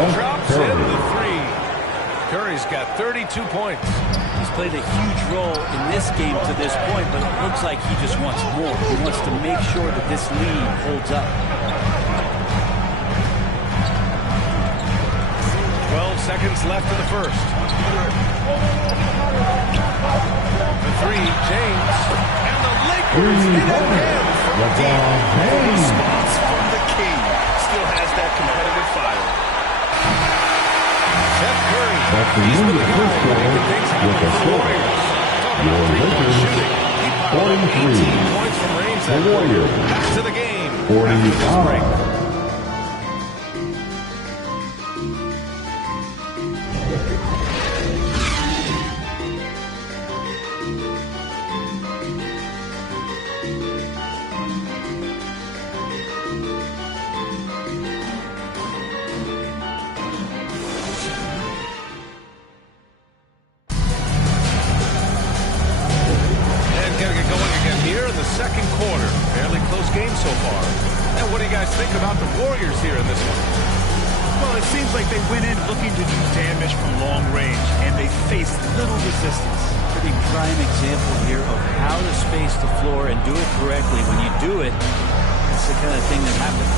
Drops in the three. Curry's got 32 points. He's played a huge role in this game to this point, but it looks like he just wants more. He wants to make sure that this lead holds up. 12 seconds left in the first. The three, James. And the Lakers hit again from deep. Response from the king. Still has that competitive fire. Steph Curry. He's been the guy making things happen for the Warriors. Talking about three-point shooting. He piled up 18 points from range that quarter. Back to the game. 45. Second quarter. Fairly close game so far. And what do you guys think about the Warriors here in this one? Well, it seems like they went in looking to do damage from long range, and they faced little resistance. Pretty prime example here of how to space the floor and do it correctly. When you do it, that's the kind of thing that happens.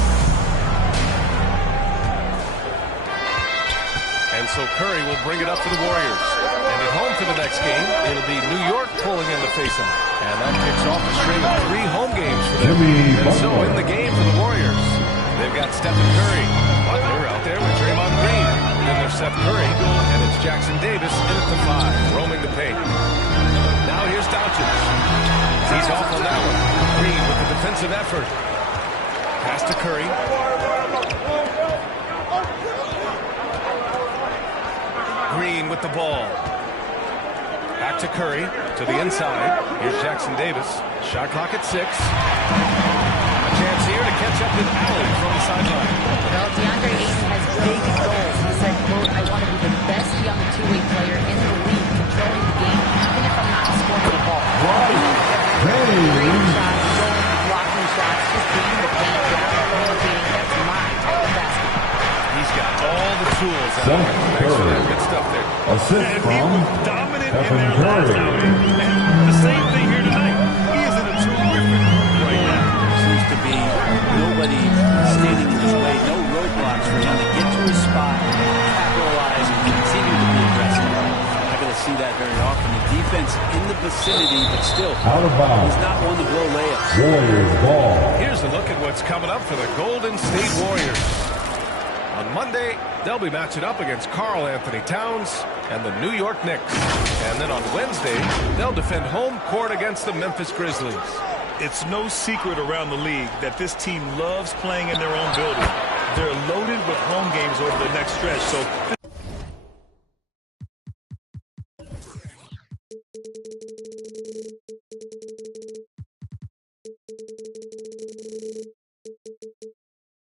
And so Curry will bring it up for the Warriors. And at home for the next game, it'll be New York pulling in to face them. And that kicks off a string of 3 home games for them. And so in the game for the Warriors, they've got Stephen Curry. Butler out there with Draymond Green. And then there's Steph Curry. And it's Jackson Davis in at the 5, roaming the paint. Now here's Doncic. He's off on that one. Green with the defensive effort. Pass to Curry. Green with the ball. Back to Curry, to the inside. Here's Jackson Davis. Shot clock at 6. A chance here to catch up with Allen from the sideline. Well, DeAndre Ayton has big goals. He said, quote, I want to be the best young two-way player in the league, controlling the game, even if I'm not scoring the ball. Great shots, blocking shots, just being the paint, facilitating. That's my type of basketball. He's got all the tools. Thanks for that good stuff there. Assist from Dominant in their last outing. And the same thing here tonight. He is in a terrific mood right now. Seems to be nobody standing in his way, no roadblocks for him to get to his spot, capitalize, and continue to be aggressive. Not going to see that very often. The defense in the vicinity, but still, out of bounds. He's not one to blow layups. Warriors ball. Here's a look at what's coming up for the Golden State Warriors. On Monday, they'll be matching up against Karl Anthony Towns and the New York Knicks. And then on Wednesday, they'll defend home court against the Memphis Grizzlies. It's no secret around the league that this team loves playing in their own building. They're loaded with home games over the next stretch, so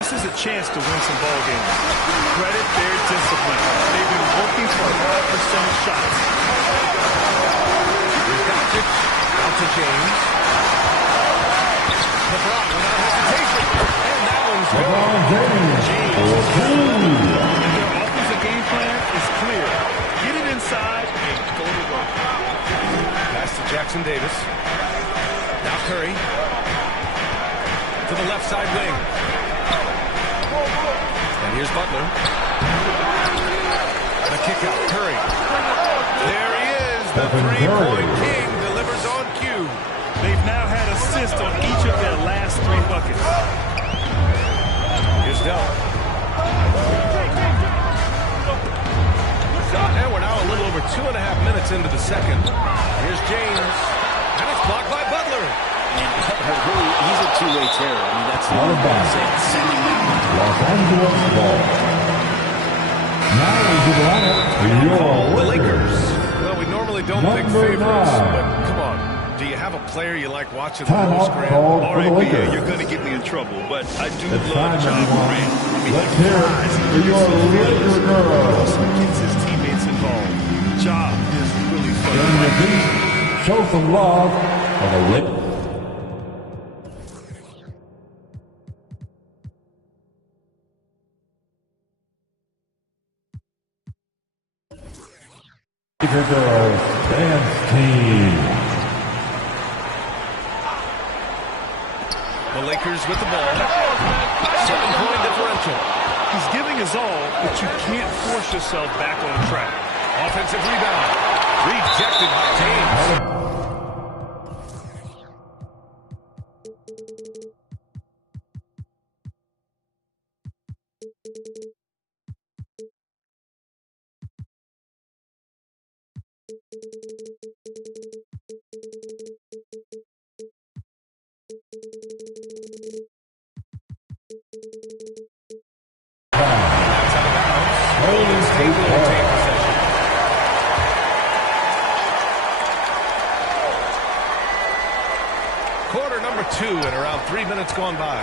this is a chance to win some ball games. Credit their discipline. They've been working for high percentage shots. Here's Doncic, out to James. LeBron without hesitation. And that one's LeBron James. And their offensive game plan is clear. Get it inside and go to work. Pass to Jackson Davis. Now Curry. To the left side wing. And here's Butler. A kick out. Curry. There he is. The three-point king delivers on cue. They've now had assists on each of their last 3 buckets. Here's Dell. And we're now a little over 2.5 minutes into the second. Here's James. And it's blocked by Butler. Really, he's a two-way terror. I mean, that's the only thing to say. Sending that one. Los Angeles ball. Now into the lineup, the Lakers. Well, we normally don't pick favorites, but come on. Do you have a player you like watching the most, Grant? All right, BA, you're going to get me in trouble, but I do love John Morant. I mean, let's hear it for your Laker girl. Also gets his teammates involved. Job is really fun. Show some love for the Lakers. Lakers girls dance team. The Lakers with the ball. 7-point differential. He's giving his all, but you can't force yourself back on track. Offensive rebound. Rejected by James. Golden State will retain possession. Quarter number 2 and around 3 minutes gone by.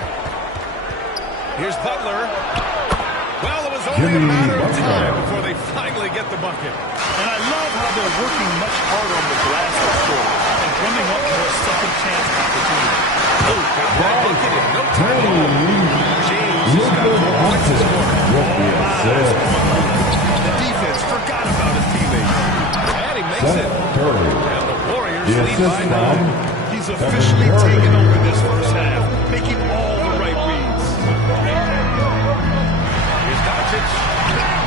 Here's Butler. Well, it was only a matter of time before they finally get the bucket. And I love how they're working much harder on the glass this quarter and drumming up more second chance opportunities. Oh, got that bucket in no time. James has got 4 points this quarter. The defense forgot about his teammate. And he makes it. And the Warriors lead by 9. He's officially taken over this first half, making all the right reads. Here's Doncic.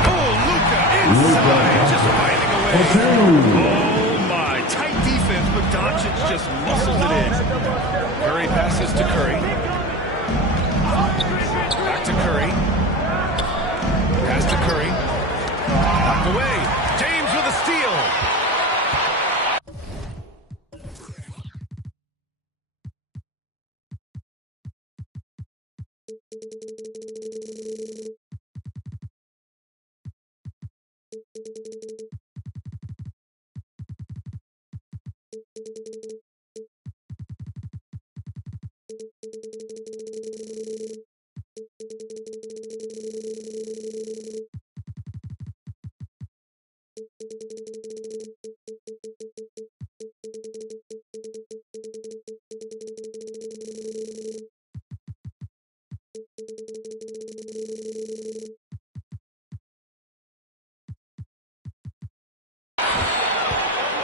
Oh, Luka inside, just finding a way. Oh, my. Tight defense, but Doncic just muscles it in. Curry passes to Curry. Back to Curry. Pass to Curry. Knocked away. James with a steal.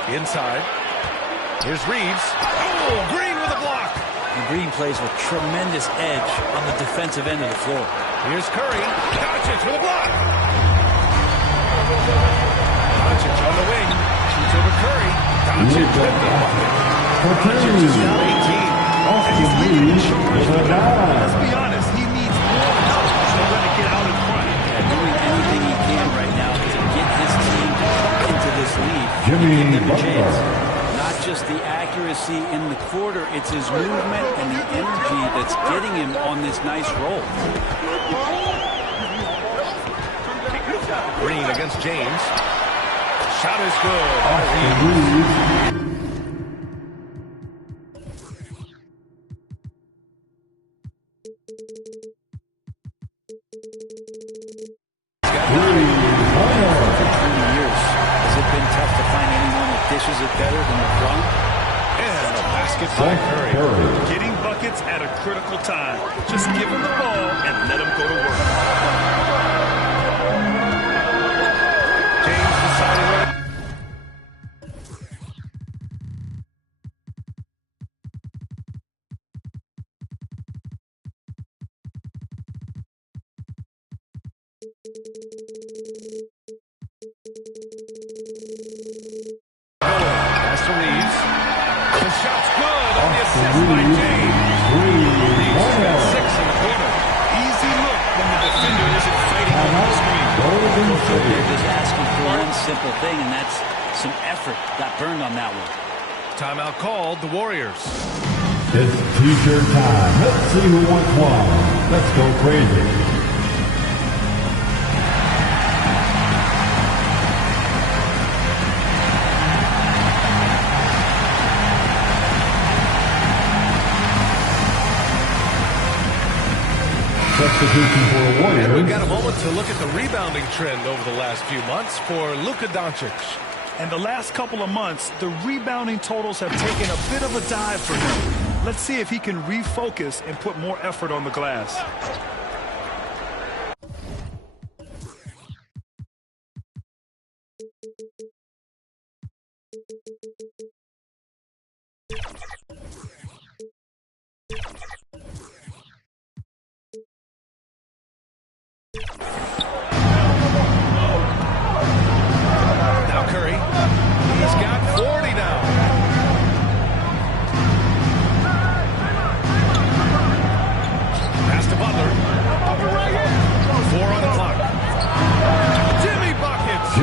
Inside. Here's Reeves. Oh, Green with a block. And Green plays with tremendous edge on the defensive end of the floor. Here's Curry. Doncic with a block. Doncic on the wing. Shoots over Curry. Doncic with the bucket. Doncic is now 18. And he's leading the charge. Let's be honest, he needs more help if they're going to get out in front. Doing anything he can right now to get his team into this lead. Jimmy Give them a Butler. chance. Not just the accuracy in the quarter, it's his movement and the energy that's getting him on this nice roll. Green against James. Shot is good. By Reeves. Dishes it better than LeBron. And a basket by Curry. Getting buckets at a critical time. Just give him the ball and let him go to work. James decided where. To Reeves. The shot's good on the assist by James. Reeves got 6 in the quarter. Easy look when the defender isn't fighting over the screen. They're just asking for one simple thing, and that's some effort. Got burned on that one. Timeout called, the Warriors. It's t-shirt time. Let's see who wants one. Let's go crazy. Substitution for the Warriors. And we've got a moment to look at the rebounding trend over the last few months for Luka Doncic. And the last couple of months, the rebounding totals have taken a bit of a dive for him. Let's see if he can refocus and put more effort on the glass.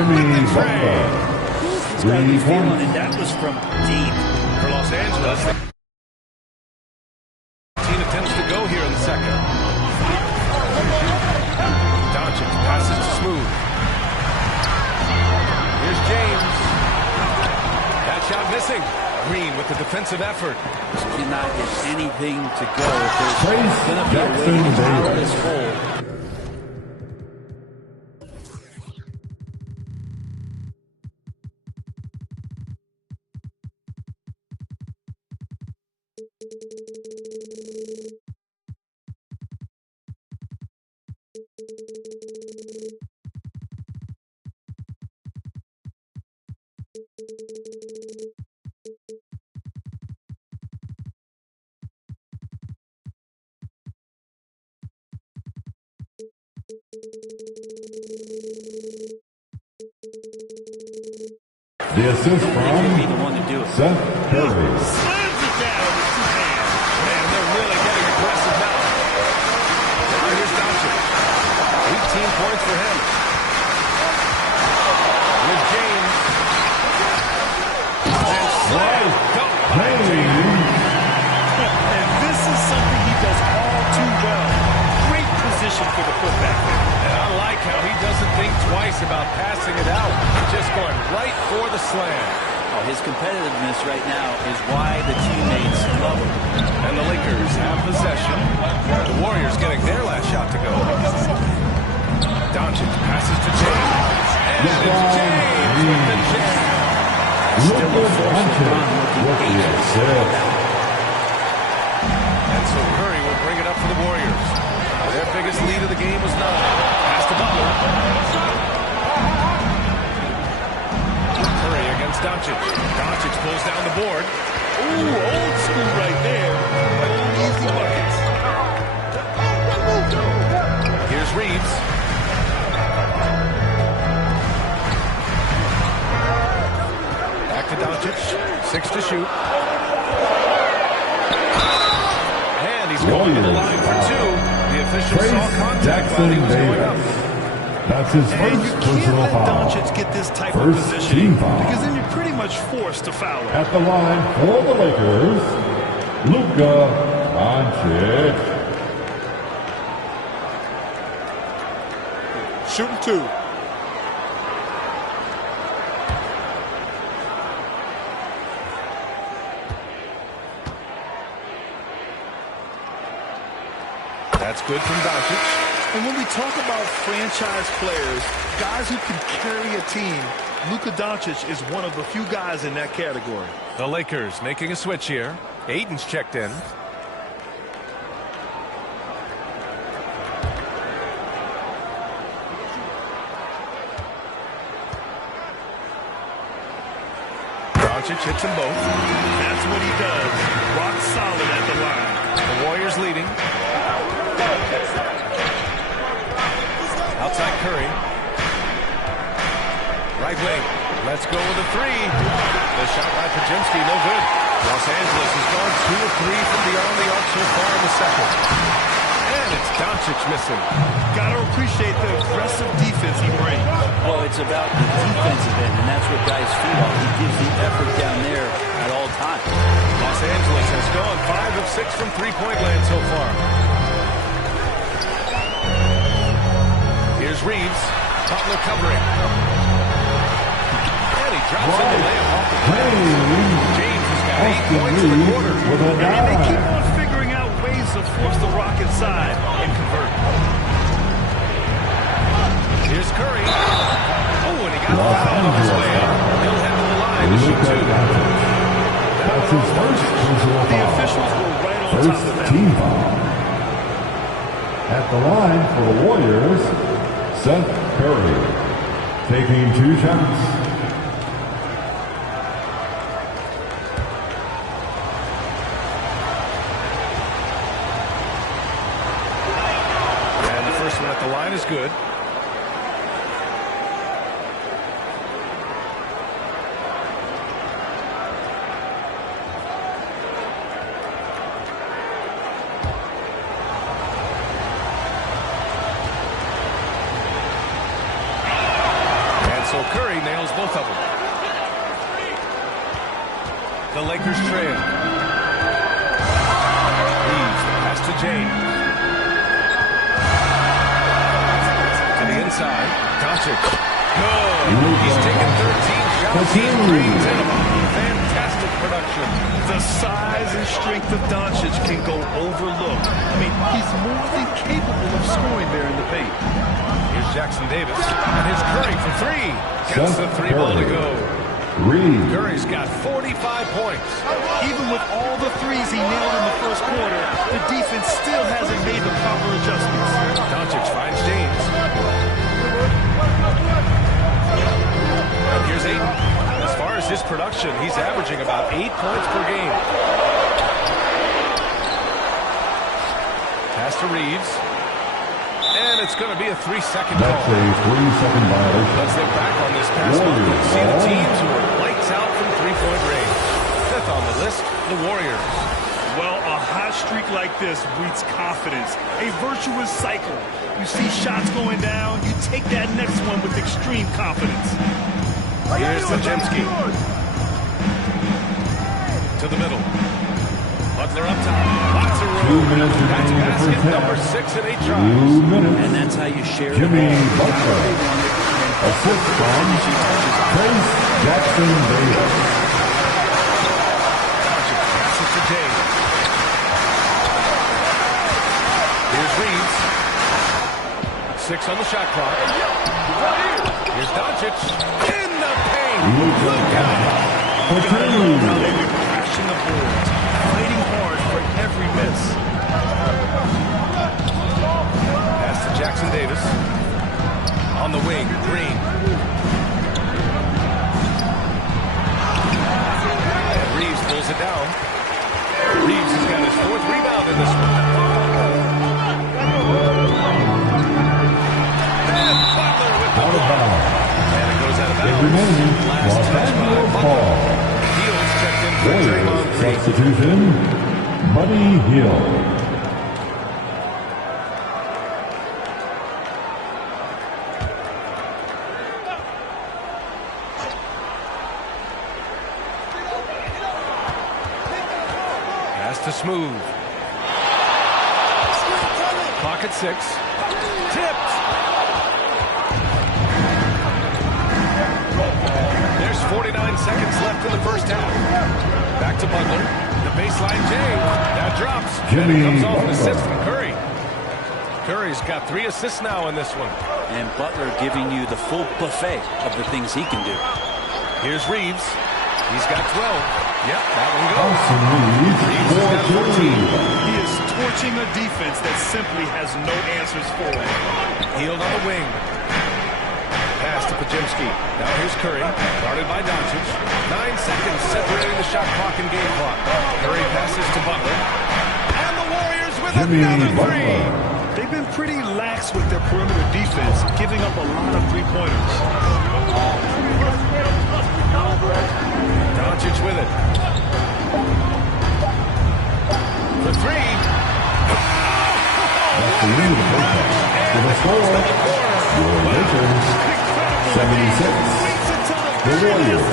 Jimmy Butler. He's got to be feeling it. That was from deep. For Los Angeles, the team attempts to go here in the second. Doncic passes to Smooth. Here's James. That shot missing. Green with the defensive effort. Cannot get anything to go if there's going to be a way to get out of this hole. The assist He'll from be the one to do it. Seth Curry. Slams it down with two hands. Man, they're really getting aggressive now. Now here's Doncic. 18 points for him. With James. And slam. Dunk by James. And this is something he does all too well. Great position for the putback there. And I like how he doesn't think twice about passing it out. Just going right for the slam. Oh, his competitiveness right now is why the teammates love him. And the Lakers have possession. The Warriors getting their last shot to go. Doncic passes to James. And it's James with the jam. Luka Doncic with the assist. And so Curry will bring it up for the Warriors. Their biggest lead of the game was 9. Pass to Butler. Curry against Doncic. Doncic pulls down the board. Ooh, old school right there. Easy buckets. Here's Reeves. Back to Doncic. 6 to shoot. And he's going to the line for 2. The official saw contact while he was going up. That's his And you first can't personal let foul. Doncic get this type First of position team foul. because then you're pretty much forced to foul him. At the line for the Lakers, Luka Doncic. Shooting 2. That's good from Doncic. And when we talk about franchise players, guys who can carry a team, Luka Doncic is one of the few guys in that category. The Lakers making a switch here. Aiden's checked in. Doncic hits them both. That's what he does. Rock solid at the line. The Warriors leading. Outside Curry. Right wing. Let's go with a 3. The shot by Pajinski, no good. Los Angeles has gone 2 of 3 from beyond the arc so far in the second. And it's Doncic missing. Got to appreciate the aggressive defense he brings. Well, it's about the defensive end, and that's what guys feed off. He gives the effort down there at all times. Los Angeles has gone 5 of 6 from three-point land so far. Here's Reeves. Butler covering. And he drops in the layup off the glass. James has got 8 points in the quarter. And they keep on figuring out ways to force the Rock inside and convert. Here's Curry. Oh, and he got fouled on his way out. He'll head to the line to shoot 2. That's his first personal The foul. officials were right on top First of that. team foul. At the line for the Warriors, Seth Curry, taking 2 shots. And the first one at the line is good. So Curry both of them. The Lakers trail. Reeves, the pass to James. To the inside. Doncic. Good. He's taken 13 shots. He brings in them. Fantastic production. The size and strength of Doncic can go overlooked. I mean, he's more than capable of scoring there in the paint. Here's Jackson Davis. And here's Curry for three. Gets the three ball to go. Curry's got 45 points. Even with all the threes he nailed in the first quarter, the defense still hasn't made the proper adjustments. Doncic finds James. And here's Ayton. As far as his production, he's averaging about 8 points per game. Pass to Reeves. And it's going to be a 3-second call. That's a 3-second violation. Let's look back on this past month and see the teams who were lights out from three-point range. Fifth on the list, the Warriors. Well, a hot streak like this breeds confidence, a virtuous cycle. You see shots going down, you take that next one with extreme confidence. Here's Pajemski. To the middle. Butler up top. Lots of room. 2 minutes remaining in the first half. Number 6 and 8 tries. 2 minutes. And that's how you share Jimmy the ball. Butler. Assist from Trace Jackson Davis. Passes to James. Here's Reeves. 6 on the shot clock. Here's Doncic. In the paint. Look out. They've been crashing the boards, fighting hard for every miss. Pass to Jackson Davis. On the wing, Green. And Reeves pulls it down. Reeves has got his 4th rebound in this one. And Butler with the ball. And it goes out of bounds. Last touch by Butler. Heels checked in for Draymond Green. Substitution, Buddy Hield. Pass to Smooth. Clock at 6. Tipped. There's 49 seconds left in the first half. Back to Butler. The baseline James. That drops. Jimmy and it comes off an Butler. assist from Curry. Curry's got 3 assists now in this one. And Butler giving you the full buffet of the things he can do. Here's Reeves. He's got 12. Yep, that one goes. Austin Reeves, Reeves has got 14. He is torching a defense that simply has no answers for him. Healed on the wing. Pass to Pajemski. Now here's Curry. Guarded by Doncic. 9 seconds separating the shot clock and game clock. Curry passes to Butler. And the Warriors with Jimmy another Butler. 3. They've been pretty lax with their perimeter defense, giving up a lot of three-pointers. Doncic with it. For 3. That's the end of the first half. With a score, your Lakers, 76. The Warriors,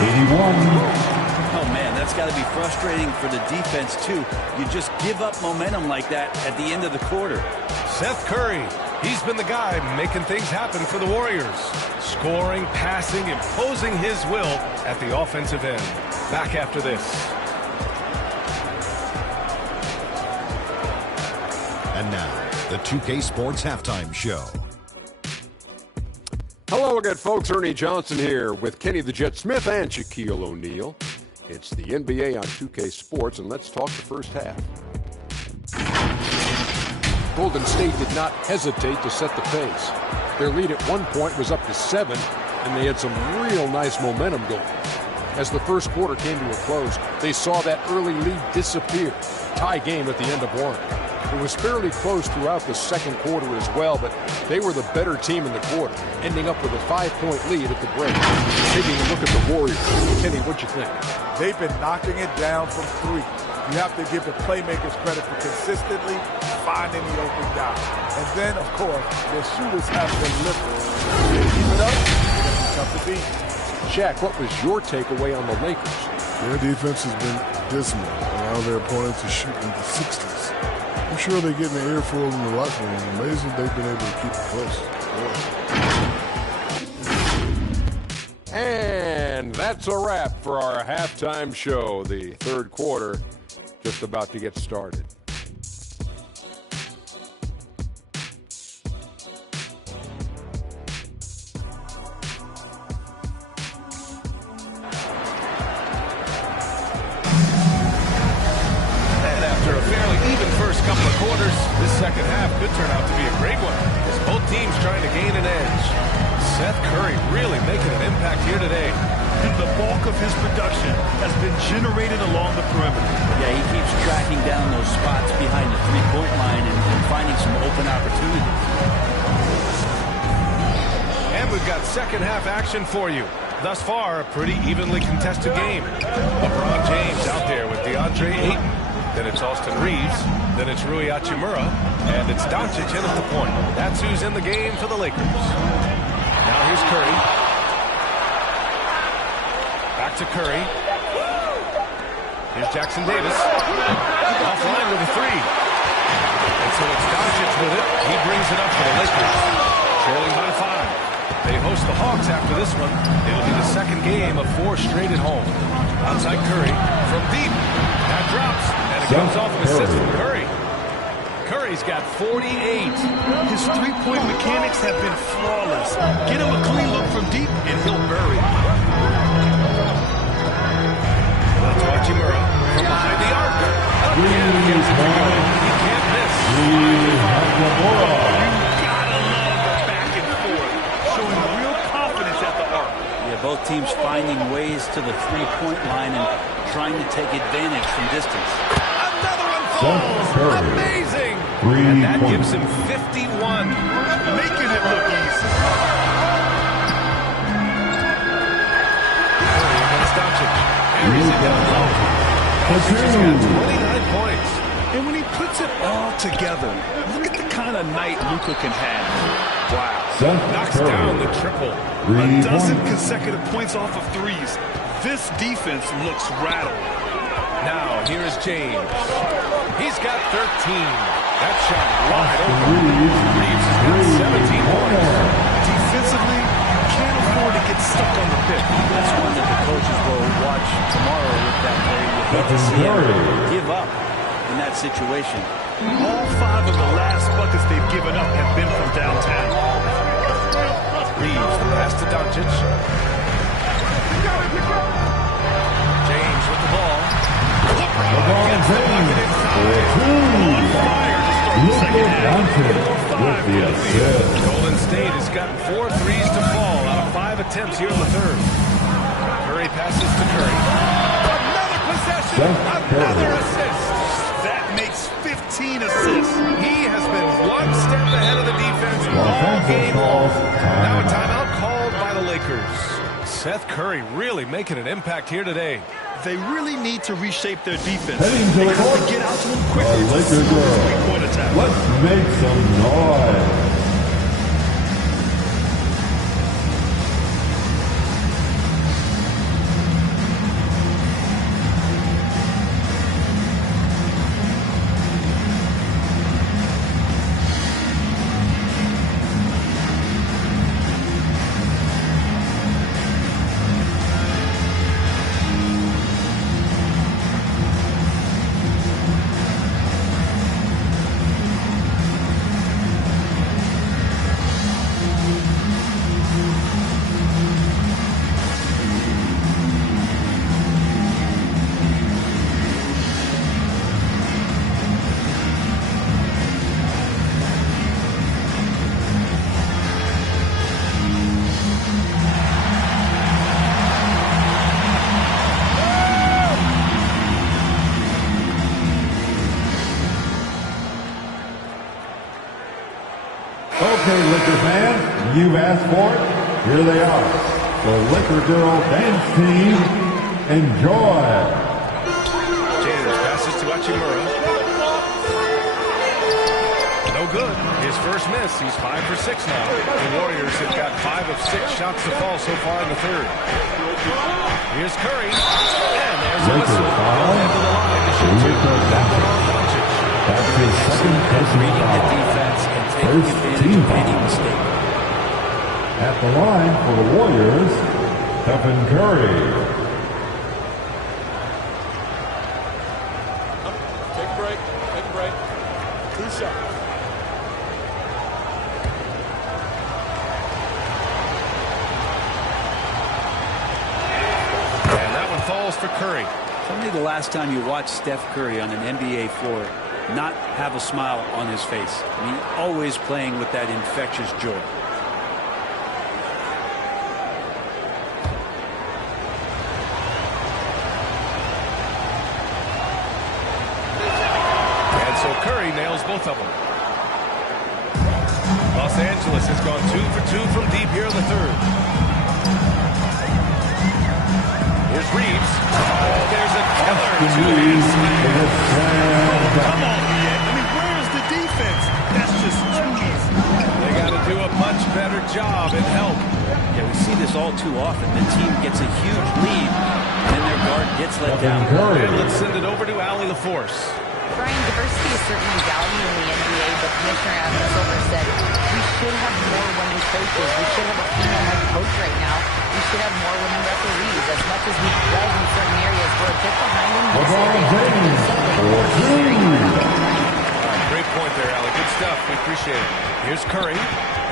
81. Oh, man, that's got to be frustrating for the defense, too. You just give up momentum like that at the end of the quarter. Seth Curry. He's been the guy making things happen for the Warriors. Scoring, passing, imposing his will at the offensive end. Back after this. And now, the 2K Sports Halftime Show. Hello again, folks. Ernie Johnson here with Kenny the Jet Smith and Shaquille O'Neal. It's the NBA on 2K Sports, and let's talk the first half. Golden State did not hesitate to set the pace. Their lead at one point was up to 7, and they had some real nice momentum going. As the first quarter came to a close, they saw that early lead disappear. Tie game at the end of one. It was fairly close throughout the second quarter as well, but they were the better team in the quarter, ending up with a 5-point lead at the break. Taking a look at the Warriors. Kenny, what'd you think? They've been knocking it down from 3. You have to give the playmakers credit for consistently finding the open guy. And then, of course, the shooters have to lift it. They keep it up, tough to beat. Shaq, what was your takeaway on the Lakers? Their defense has been dismal, allowing their opponents to shoot in the 60s. I'm sure they're getting an earful in the locker room. Amazing they've been able to keep it close. And that's a wrap for our halftime show. The third quarter just about to get started. Couple of quarters, this second half could turn out to be a great one as both teams trying to gain an edge. Seth Curry really making an impact here today. And the bulk of his production has been generated along the perimeter. Yeah, he keeps tracking down those spots behind the three-point line and finding some open opportunities. And we've got second half action for you. Thus far, a pretty evenly contested game. LeBron James out there with DeAndre Ayton. Then it's Austin Reeves. Then it's Rui Hachimura. And it's Doncic in at the point. That's who's in the game for the Lakers. Now here's Curry. Back to Curry. Here's Jackson Davis. Offline with a three. And so it's Doncic with it. He brings it up for the Lakers. Trailing by 5. They host the Hawks after this one. It'll be the second game of 4 straight at home. Outside Curry from deep. That drops. And it comes off an assist from Curry. Curry's got 48. His three-point mechanics have been flawless. Get him a clean look from deep, and he'll bury it. That's Hachimura from behind the arc. Again, gets it to go. He can't miss. You gotta love the back and forth, showing real confidence at the arc. Yeah, both teams finding ways to the three-point line and trying to take advantage from distance. Another one falls. Amazing. And that gives him 51. Making it look easy. Curry against Doncic. Carries it down low. Doncic has got 29 points. And when he puts it all together, look at the kind of night Luka can have. Wow. Knocks down the triple. A dozen consecutive points off of threes. This defense looks rattled. Now, here is James. He's got 13. That shot wide open. Reeves has got 17 points. Defensively, can't afford to get stuck on the pick. That's one that the coaches will watch tomorrow with that play. You hate to see him give up in that situation. All 5 of the last buckets they've given up have been from downtown. Reeves, the pass to Doncic. James with the ball. LeBron gets the bucket inside. With the assist. Golden State has gotten 4 threes to fall out of 5 attempts here in the third. Curry passes to Curry. Another possession. Another assist. That makes 15 assists. He has been one step ahead of the defense all game long. Now a timeout called by the Lakers. Seth Curry really making an impact here today. They really need to reshape their defense. Heading to They the have court. to get out to him quickly. The Lakers Three-point attack. Let's make some noise. Okay, Laker fans, you've asked for it. Here they are. The Laker Girl Dance Team. Enjoy. James passes to Hachimura. No no good. His first miss. He's 5 for 6 now. The Warriors have got 5 of 6 shots to fall so far in the third. Here's Curry. And there's a whistle. Into the line to shoot two. That one on Doncic. That's his second personal Reading the foul. defense and taking First advantage team of any foul. mistake. At the line for the Warriors, Stephen Curry. Take a break. Take a break. 2 shots. And that one falls for Curry. Tell me the last time you watched Steph Curry on an NBA floor not have a smile on his face. I mean, always playing with that infectious joy. And so Curry nails both of them. Los Angeles has gone 2 for 2 from deep here in the third. Here's Reeves. Oh, there's a killer two-hand slam. Come on, Ian. I mean, where's the defense? That's just too easy. They got to do a much better job and help. Yeah, we see this all too often. The team gets a huge lead, and then their guard gets let down. And let's send it over to Allie LaForce. Brian, diversity is certainly valued in the NBA, but Commissioner Adam Silver said we should have more women coaches. We should have a female head coach right now. We should have more women referees. As much as we've led in certain areas, we're a bit behind in this area. Great point there, Allie. Good stuff. We appreciate it. Here's Curry.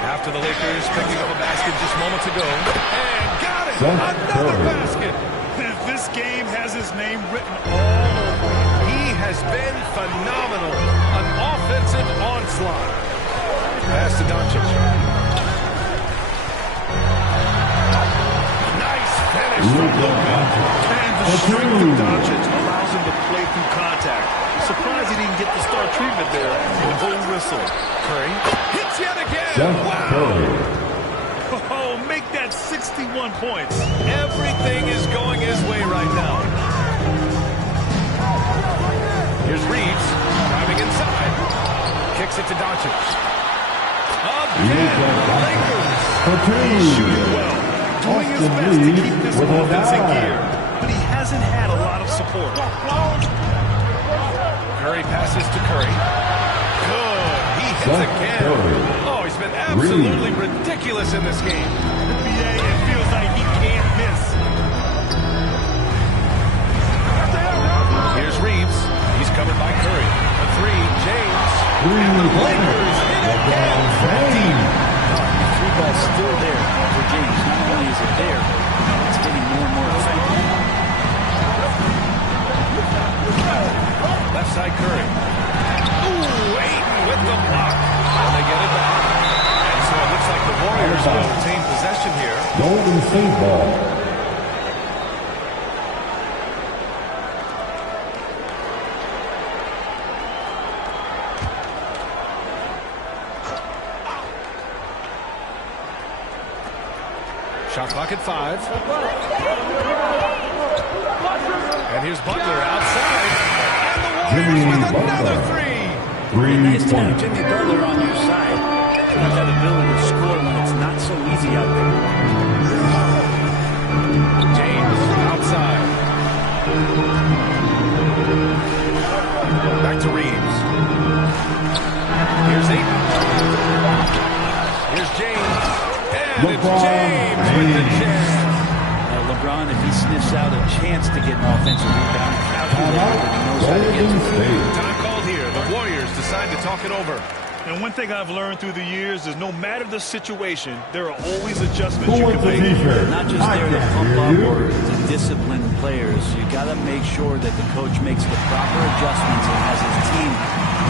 After the Lakers picking up a basket just moments ago. And got it! Another basket! This game has his name written all over it. He has been phenomenal. An offensive onslaught. Pass to Doncic. Nice finish from Luka. And the strength of Doncic allows him to play through contact. Surprised he didn't get the star treatment there. No whistle. Curry hits yet again. Wow. Oh, make that 61 points. Everything is going his way right now. Here's Reeves driving inside. Kicks it to Doncic. Again, the Lakers. He's shooting well. Doing his best to keep this offense in gear. But he hasn't had a lot of support. Curry passes to Curry. Good. He hits again. Oh, he's been absolutely ridiculous in this game. NBA, it feels like he can't miss. Here's Reeves. He's covered by Curry. A three, James. And the Lakers hit again. The three ball's still there for James. Not only is it there, it's getting more and more effective. Left side Curry. Ooh, Ayton with the block. And they get it back. And so it looks like the Warriors will retain possession here. Golden State ball. Shot clock at 5. And here's Butler outside. And the Warriors with another three. Nice to have Jimmy Butler on your side. He's got the ability to score when it's not so easy out there. James outside. Back to Reeves. Here's Ayton. Here's James. And it's James with the jam. LeBron, if he sniffs out a chance to get an offensive rebound, calculated, but he knows how to get to it. Time called here. The Warriors decide to talk it over. And one thing I've learned through the years is no matter the situation, there are always adjustments you can make. Not just there to pump up or to discipline players. You got to make sure that the coach makes the proper adjustments and has his team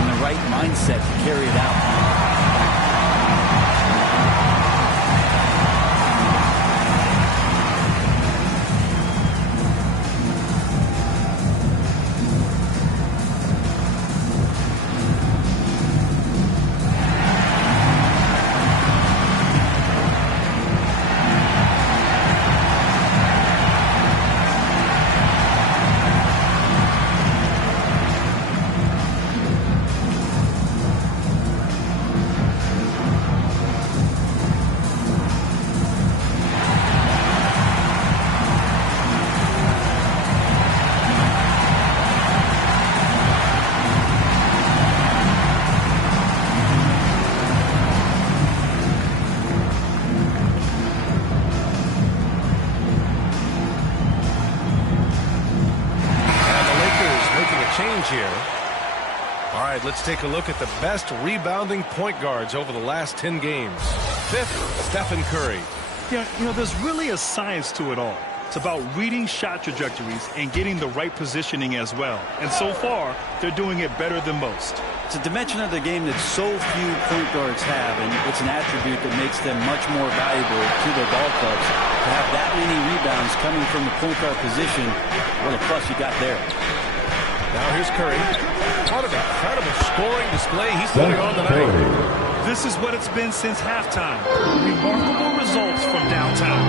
in the right mindset to carry it out. change here. All right, let's take a look at the best rebounding point guards over the last 10 games. Fifth, Stephen Curry. Yeah, there's really a science to it all. It's about reading shot trajectories and getting the right positioning as well. And so far, they're doing it better than most. It's a dimension of the game that so few point guards have, and it's an attribute that makes them much more valuable to their ball clubs. To have that many rebounds coming from the point guard position, what a plus you got there. Now here's Curry. What an incredible scoring display he's putting on tonight. This is what it's been since halftime. Remarkable results from downtown.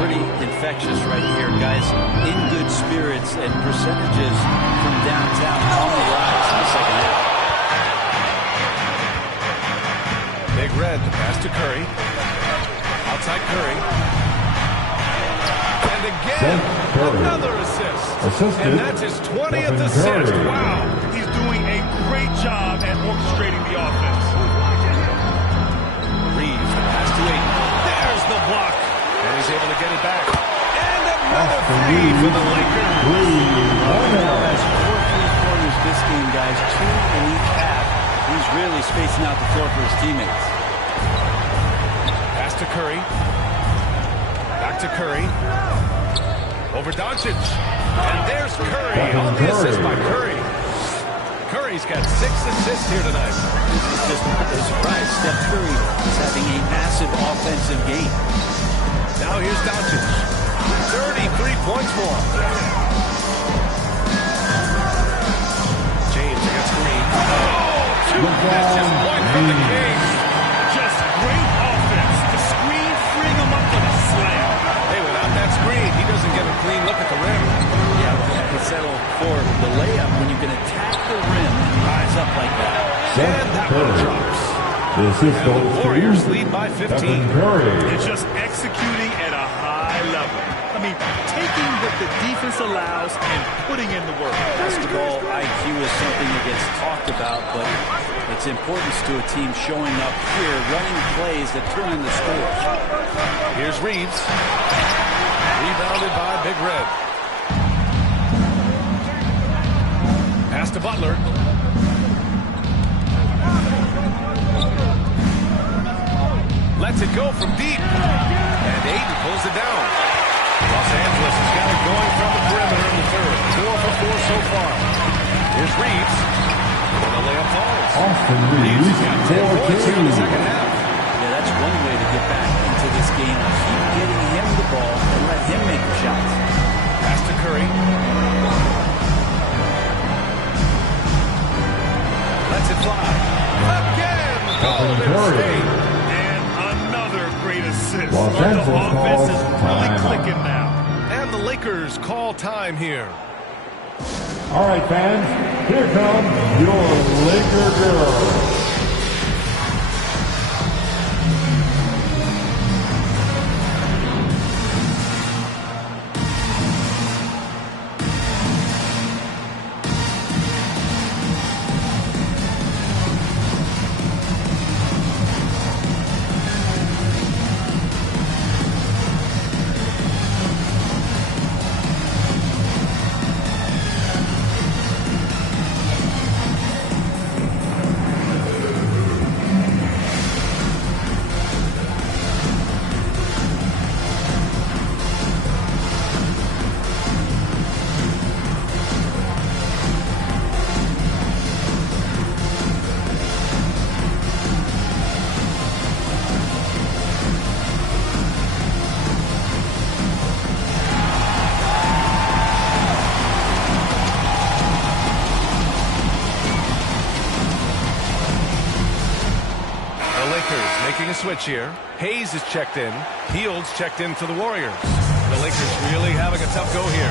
Pretty infectious right here, guys. In good spirits and percentages from downtown on the rise in the second half. Big Red, the pass to Curry. Outside Curry. And again, another assist. And that's his 20th assist. Wow, he's doing a great job at orchestrating the offense. Reeves, the pass to Ayton. There's the block. And he's able to get it back. And another three for the Lakers. Has 4 3-quarters this game, guys. 2 in each half. He's really spacing out the floor for his teammates. Pass to Curry. Back to Curry. Over Doncic. And there's Curry on the assist by Curry. Curry's got 6 assists here tonight. It's just not a surprise. Steph Curry is having a massive offensive game. Now here's Doncic. 33 points for him. James against Green. Oh, 2 vicious points from the Kings. Just great offense. The screen freeing him up for the slam. Hey, without that screen, he doesn't get a clean look at the rim. Yeah, you have to settle for the layup when you can attack the rim and rise up like that. And that one drops. The Warriors lead by 15. It's just executing at a high level. I mean, taking what the defense allows and putting in the work. Basketball IQ is something that gets talked about, but its importance to a team showing up here, running plays that turn into scores. Here's Reeves. Rebounded by Big Red. Pass to Butler. Lets it go from deep. And Ayton pulls it down. Los Angeles has got it going from the perimeter in the third. 4 for 4 so far. Here's Reeves. And the layup falls. Reeves has got 10 points here in the second half. Yeah, that's one way to get back into this game. Keep getting him the ball and let him make the shots. Pass to Curry. Lets it fly. Again! Golden State. Great assist. The offense is really clicking now. And the Lakers call time here. All right, fans, here come your Laker girls. Making a switch here. Hayes is checked in. Fields checked in for the Warriors. The Lakers really having a tough go here.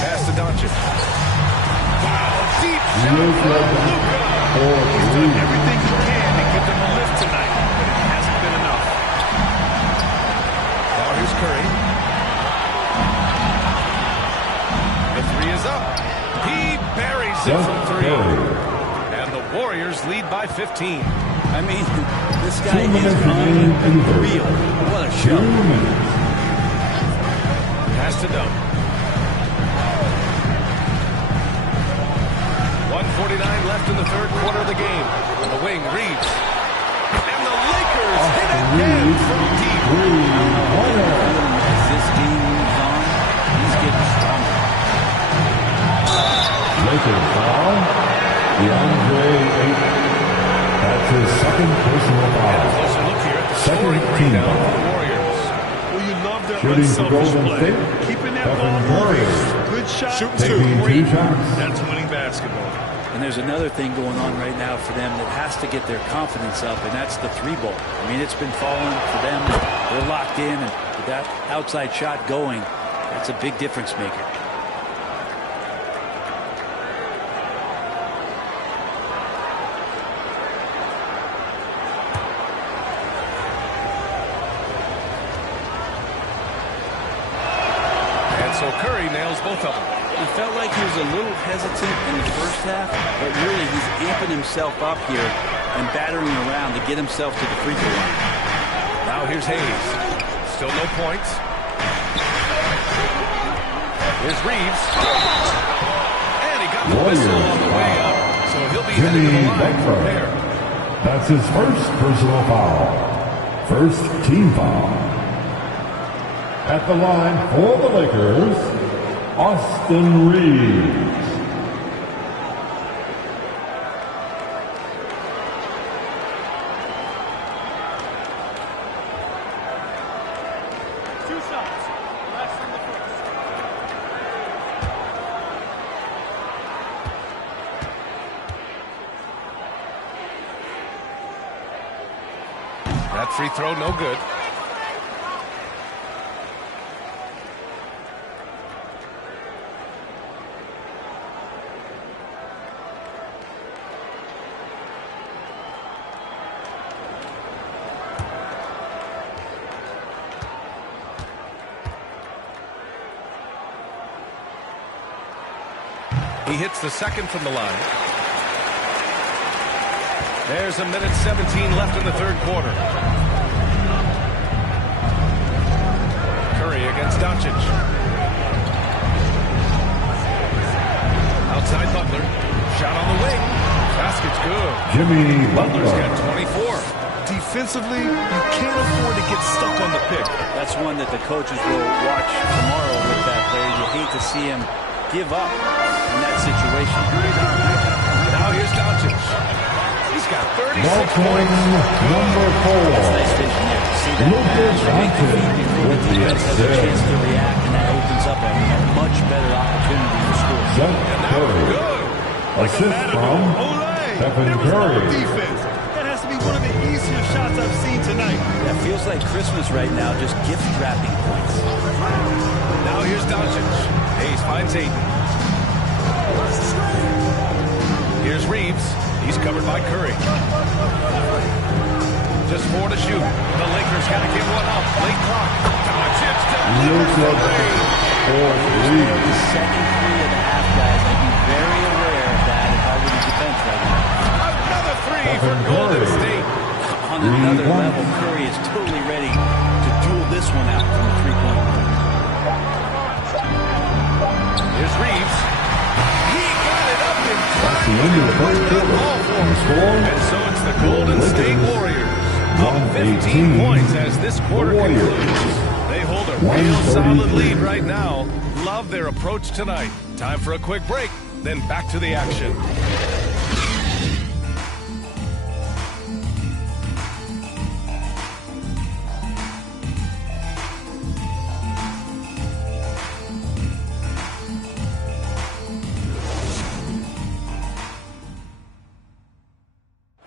Pass to Doncic. Wow, deep shot from Luka. He's done everything he can to give them a lift tonight, but it hasn't been enough. Now here's Curry. The three is up. He buries it from three. Warriors lead by 15. I mean, this guy is unreal. What a show. Pass to Dunk. 2:49 left in the third quarter of the game. On the wing, Reeves. And the Lakers hit it again from deep. As this game moves on, he's getting stronger. Lakers foul. DeAndre Ayton. That's his second personal foul. Closer look here at the Second scoring team breakdown foul. for the Warriors. Well, you love their Shooting for unselfish Golden play. State. Keeping that Stephen ball Curry. moving. Good shot. Taking Great. 2 shots. That's winning basketball. And there's another thing going on right now for them that has to get their confidence up, and that's the 3-ball. I mean, it's been falling for them. They're locked in, and with that outside shot going, that's a big difference maker. And so Curry nails both of them. It felt like he was a little hesitant in the first half, but really he's amping himself up here and battering around to get himself to the free throw line. Now here's Hayes. Still no points. Here's Reeves. And he got the whistle on the way up. So he'll be headed to the line for a pair. That's his first personal foul. First team foul. At the line for the Lakers, Austin Reeves. That free throw, no good. He hits the second from the line. There's a minute 17 left in the third quarter. Curry against Doncic. Outside Butler. Shot on the wing. Basket's good. Jimmy Butler's Butler. got 24. Defensively, you can't afford to get stuck on the pick. That's one that the coaches will watch tomorrow with that player. You hate to see him give up in that situation. Now here's Doncic. He's got 36 Ballpoint number 4. That's nice vision there. See that pass, make the feed before the defense has a chance to react, and that opens up a much better opportunity to score. Seth Curry. Good. Assist from Stephen There was no Curry. defense. That has to be one of the easier shots I've seen tonight. That feels like Christmas right now, just gift wrapping points. Now here's Doncic. Hayes finds Ayton. Here's Reeves. He's covered by Curry. Just 4 to shoot. The Lakers got to get one up. Late clock. Doncic delivers the lead. The second three of the half, guys. I'd be very aware of that if I were the defense right now. Another three for Golden State. On another level, Curry is totally ready to duel this one out from the three-point line. Here's Reeves. He got it up in That's the time. end of the first quarter. And the score, And so it's the Golden State Warriors up 15 points as this quarter concludes. They hold a real solid lead right now. Love their approach tonight. Time for a quick break, then back to the action.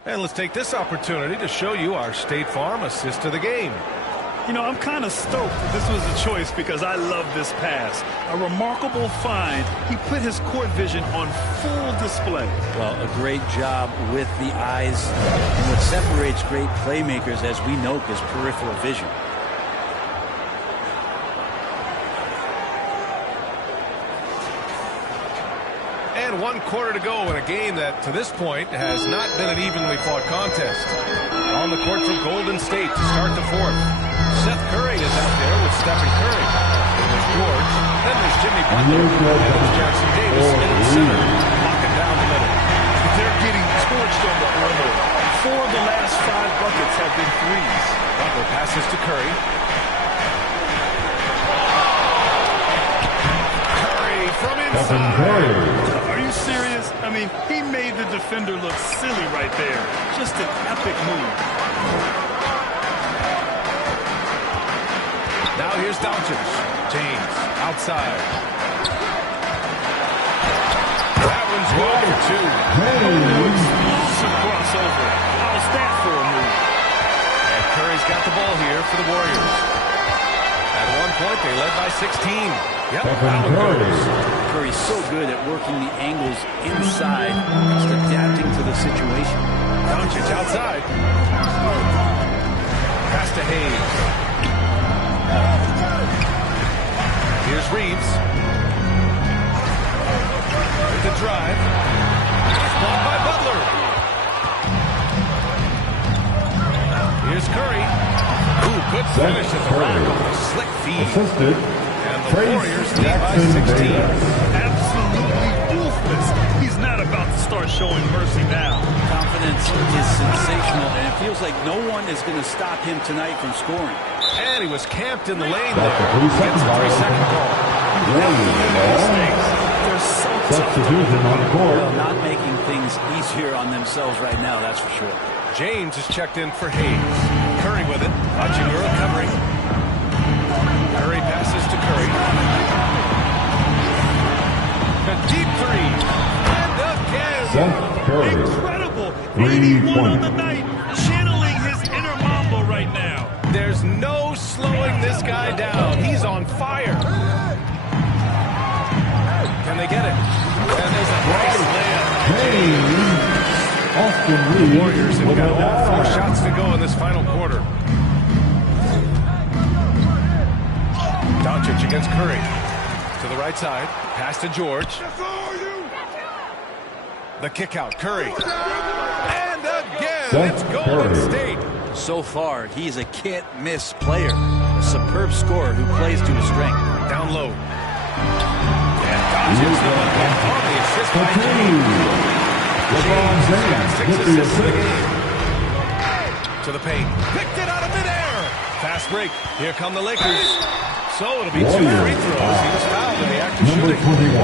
And let's take this opportunity to show you our State Farm assist to the game. You know, I'm kind of stoked that this was a choice because I love this pass. A remarkable find. He put his court vision on full display. Well, a great job with the eyes. And what separates great playmakers, as we note, is peripheral vision. And 1 quarter to go in a game that, to this point, has not been an evenly fought contest. On the court for Golden State to start the fourth. Seth Curry is out there with Stephen Curry. Then there's George. Then there's Jimmy Butler. And there's Jackson Davis in the center, locking down the middle. on the perimeter. 4 of the last 5 buckets have been threes. Butler passes to Curry. Curry from inside. Are you serious? I mean, he made the defender look silly right there. Just an epic move. Now here's Doncic. James outside. That one's good for 2. Explosive crossover. How's that for a move? And Curry's got the ball here for the Warriors. At one point, they led by 16. Yep, that one goes. Curry's so good at working the angles inside, just adapting to the situation. Doncic outside. Pass to Hayes. Here's Reeves. With the drive. It's blocked by Butler. Here's Curry. Ooh, good finish at the rack with a slick feed. Assisted. And the Warriors lead by 16. Absolutely ruthless. He's not about to start showing mercy now. Confidence is sensational, and it feels like no one is going to stop him tonight from scoring. And he was camped in the lane That's there. a 3-second Gets a 3-second call. They're so Substitution on the court. Well, not making things easier on themselves right now, that's for sure. James is checked in for Hayes. Curry with it. Watching Earl covering. Curry passes to Curry. A deep 3. And again. Seth Curry. incredible. 3 81 on points. the night. Channeling his inner Mamba right now. There's no slowing this guy down. He's on fire. Can they get it? And there's a nice layup. Austin Reeves. Warriors have got all 4 shots to go in this final quarter. Doncic against Curry. To the right side. Pass to George. The kick out. Curry. And again, it's Golden State. So far, he's a can't-miss player. A superb scorer who plays to his strength. Down low. And Doncic on the assist by James. LeBron James Six with the assists in the assist. game. To the paint. Picked it out of midair. Fast break. Here come the Lakers. So it'll be 2 free throws. He was fouled in the act of Number shooting. 21.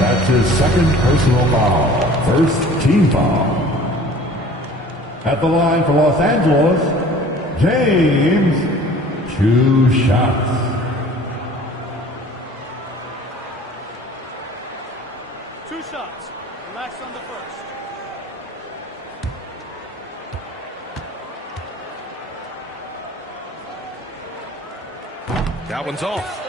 That's his second personal foul. First team foul. At the line for Los Angeles, James, 2 shots. Relax on the first. That one's off.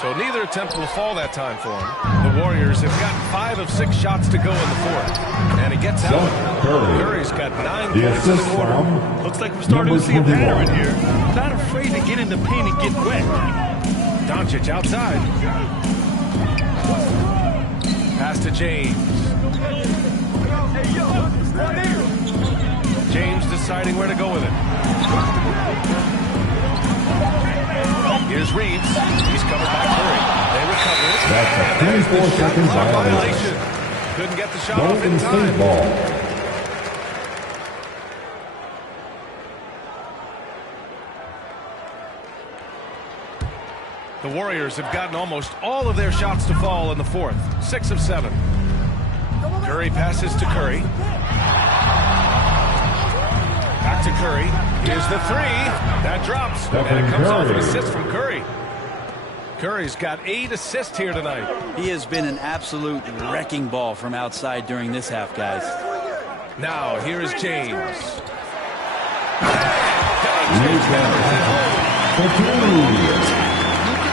So neither attempt will fall that time for him. The Warriors have got 5 of 6 shots to go in the fourth. And he gets out. Curry's got 9 points in the quarter. Looks like we're starting to see a pattern here. Not afraid to get in the paint and get wet. Doncic outside. Pass to James. James deciding where to go with it. Here's Reeves. He's covered by Curry. They recover it. That's a 24-second violation. Couldn't get the shot off Golden in State time. ball. The Warriors have gotten almost all of their shots to fall in the fourth. 6 of 7. Curry passes to Curry. Back to Curry. Here's the 3. That drops. And it comes off an assist from Curry. Curry's got 8 assists here tonight. He has been an absolute wrecking ball from outside during this half, guys. Now, here is James. Luka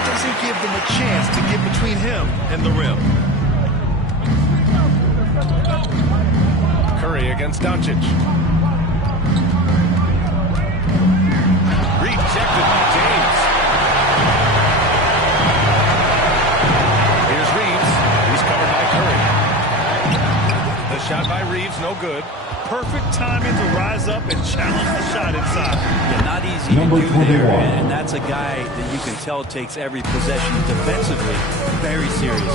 doesn't give them a chance to get between him and the rim. Curry against Doncic. Rejected by James. Here's Reeves. He's covered by Curry. shot by Reeves, no good. Perfect timing to rise up and challenge the shot inside. Yeah, not easy to do there, and that's a guy that you can tell takes every possession defensively very seriously.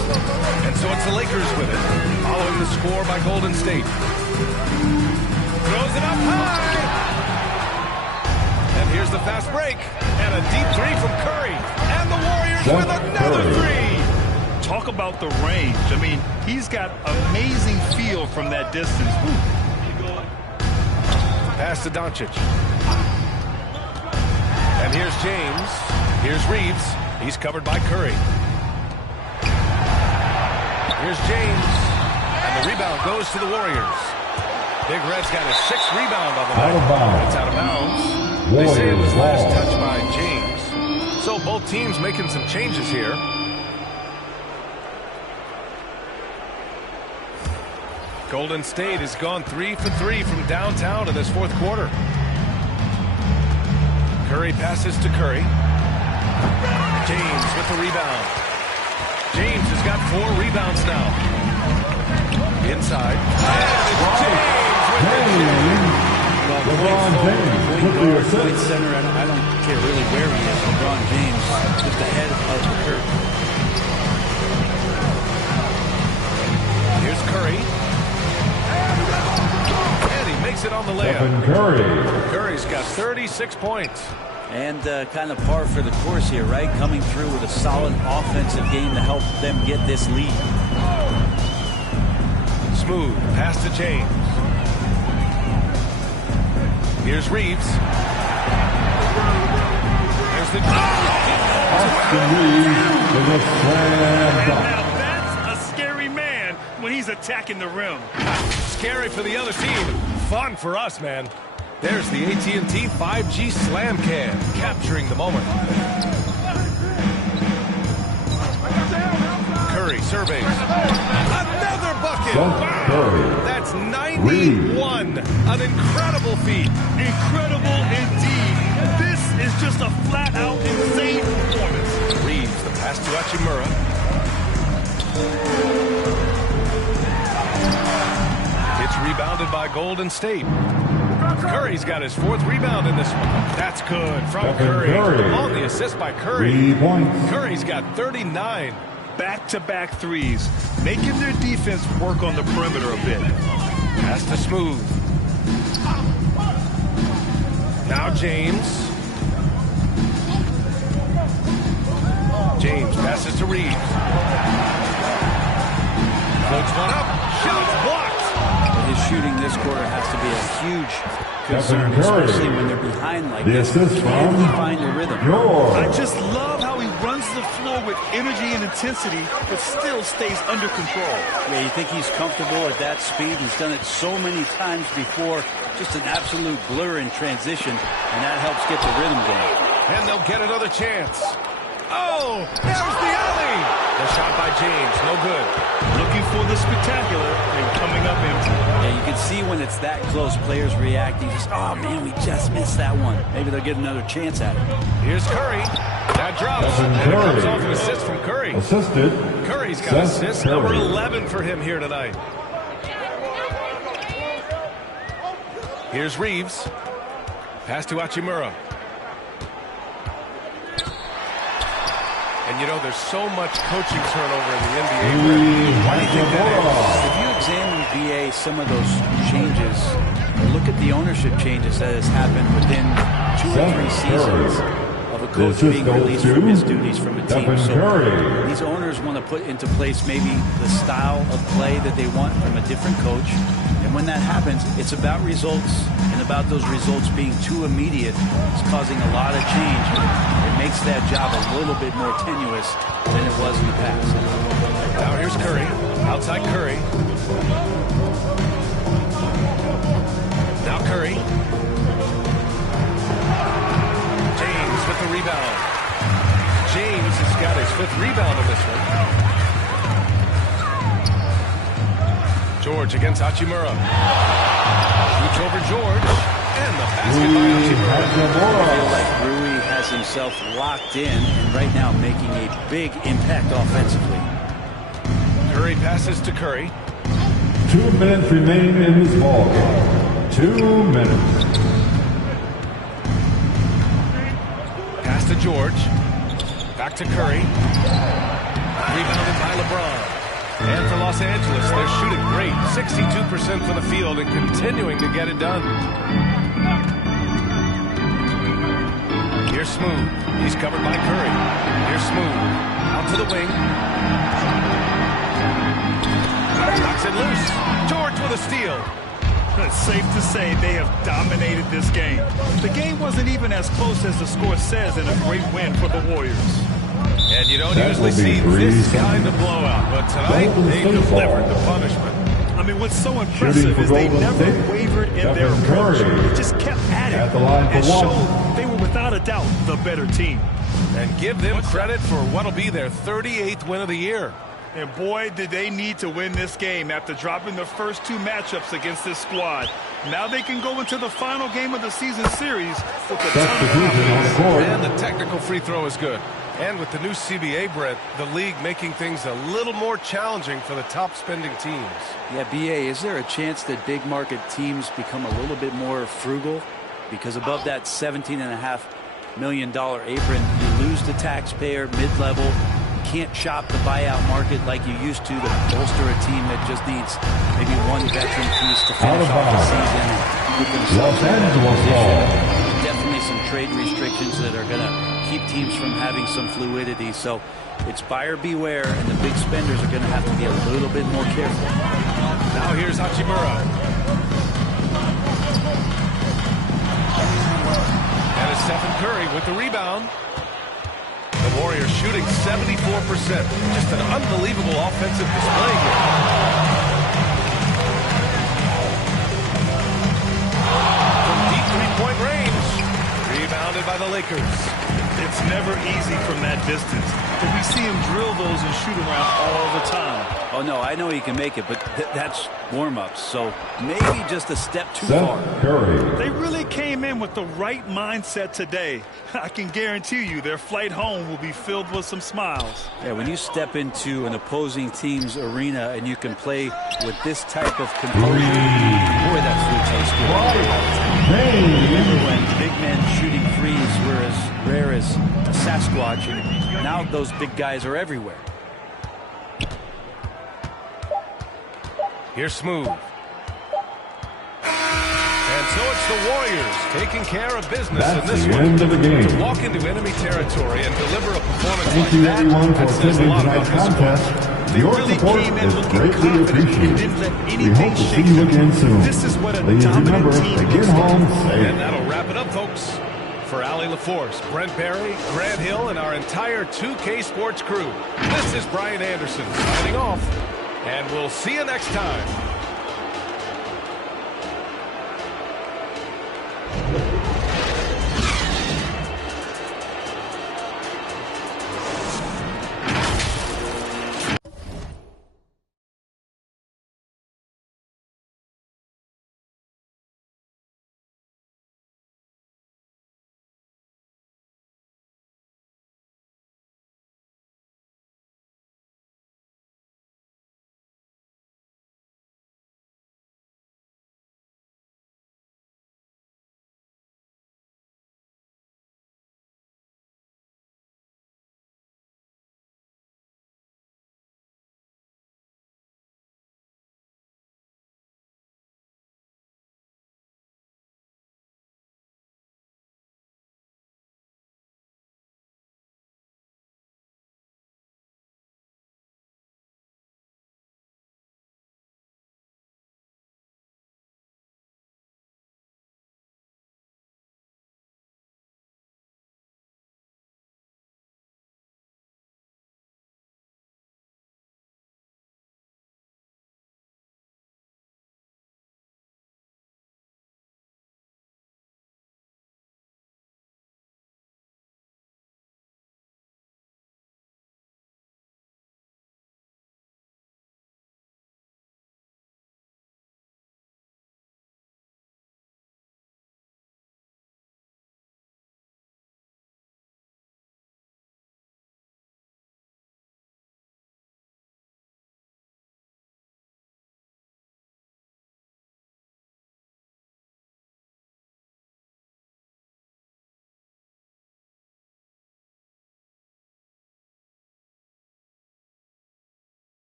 And so it's the Lakers with it, following the score by Golden State. Throws it up high. And here's the fast break. And a deep three from Curry. And the Warriors with another three. Talk about the range. I mean, he's got amazing feel from that distance. Woo. Pass to Doncic. And here's James. Here's Reeves. He's covered by Curry. Here's James. And the rebound goes to the Warriors. Big Red's got his 6th rebound on the night. It's out of bounds. They say it was last touch by James. So both teams making some changes here. Golden State has gone 3 for 3 from downtown in this 4th quarter. Curry passes to Curry. James with the rebound. James has got 4 rebounds now. Inside. And it's James with the point center. I don't care really where he is. LeBron James just ahead of the curve. Here's Curry. And he makes it on the layup. Curry's got 36 points. And kind of par for the course here, right? Coming through with a solid offensive game to help them get this lead. Smooth pass to James. Here's Reeves. There's the Now that's a scary man when he's attacking the rim. Scary for the other team. Fun for us, man. There's the AT&T 5G Slam Cam, capturing the moment. Curry surveys. Another bucket! Wow! That's 91. An incredible feat. Incredible indeed. This is just a flat-out insane performance. Reeves, the pass to Hachimura. It's rebounded by Golden State. Curry's got his 4th rebound in this one. That's good from Curry. On the assist by Curry. Curry's got 39. Back-to-back threes, making their defense work on the perimeter a bit. Pass to Smooth. Now James. James passes to Reeves. Floats one up. Shots blocked. His shooting this quarter has to be a huge concern, especially when they're behind like this. Can he find the rhythm? I just love how he runs the floor with energy and intensity, but still stays under control. Yeah, you think he's comfortable at that speed? He's done it so many times before. Just an absolute blur in transition, and that helps get the rhythm going. And they'll get another chance. Oh, there's the alley. The shot by James, no good. Looking for the spectacular and coming up empty. Yeah, you can see when it's that close, players reacting. Just, oh, man, we just missed that one. Maybe they'll get another chance at it. Here's Curry. That drops. And it comes off an assist from Curry. Assisted. Curry's got assist number 11 for him here tonight. Here's Reeves. Pass to Hachimura. And, you know, there's so much coaching turnover in the NBA. Why do you think that is? If you examine VA, some of those changes, look at the ownership changes that has happened within 2 or 3 seasons of a coach being released from his duties from a team. So these owners want to put into place maybe the style of play that they want from a different coach. And when that happens, it's about results and about those results being too immediate. It's causing a lot of change. It makes that job a little bit more tenuous than it was in the past. Now here's Curry. Outside Curry. Now Curry. James with the rebound. James has got his 5th rebound on this one. George against Hachimura. Shoots over George. And the basket by Hachimura. I feel like Rui has himself locked in and right now making a big impact offensively. Curry passes to Curry. 2 minutes remaining in this ball game. 2 minutes. Pass to George. Back to Curry. Rebounded by LeBron. And for Los Angeles, they're shooting great. 62% from the field and continuing to get it done. Here's Smooth. He's covered by Curry. Here's Smooth. Out to the wing. Knocks it loose. George with a steal. It's safe to say they have dominated this game. The game wasn't even as close as the score says, and a great win for the Warriors. And you don't usually see this kind of blowout, but tonight they delivered the punishment. I mean, what's so impressive is they never wavered in their approach. They just kept at it and showed they were without a doubt the better team. And give them credit for what'll be their 38th win of the year. And boy, did they need to win this game after dropping the first 2 matchups against this squad. Now they can go into the final game of the season series with a ton of confidence. And the technical free throw is good. And with the new CBA, Brett, the league making things a little more challenging for the top spending teams. Yeah, BA, is there a chance that big market teams become a little bit more frugal? Because above that $17.5 million apron, you lose the taxpayer mid-level. You can't shop the buyout market like you used to bolster a team that just needs maybe one veteran piece to finish off the season. Los Angeles. Definitely some trade restrictions that are going to keep teams from having some fluidity. So it's buyer beware, and the big spenders are going to have to be a little bit more careful. Now here's Hachimura. And it's Stephen Curry with the rebound. The Warriors shooting 74%. Just an unbelievable offensive display here. From deep three-point range. Rebounded by the Lakers. It's never easy from that distance, but we see him drill those and shoot around all the time. Oh, no, I know he can make it, but that's warm-ups, so maybe just a step too far. Curry. They really came in with the right mindset today. I can guarantee you their flight home will be filled with some smiles. Yeah, when you step into an opposing team's arena and you can play with this type of composure, boy, that's Luce's good. Remember when big men shooting threes were as rare as a Sasquatch, and now those big guys are everywhere. Here's Smooth. And so it's the Warriors taking care of business in this one. To walk into enemy territory and deliver a performance like that, everyone for attending tonight's contest. Your support is greatly appreciated. We hope to see you again soon. This is what a Please remember, dominant team get home safe. And that'll wrap it up, folks. For Ali LaForce, Brent Barry, Grant Hill, and our entire 2K Sports crew, this is Brian Anderson signing off. And we'll see you next time.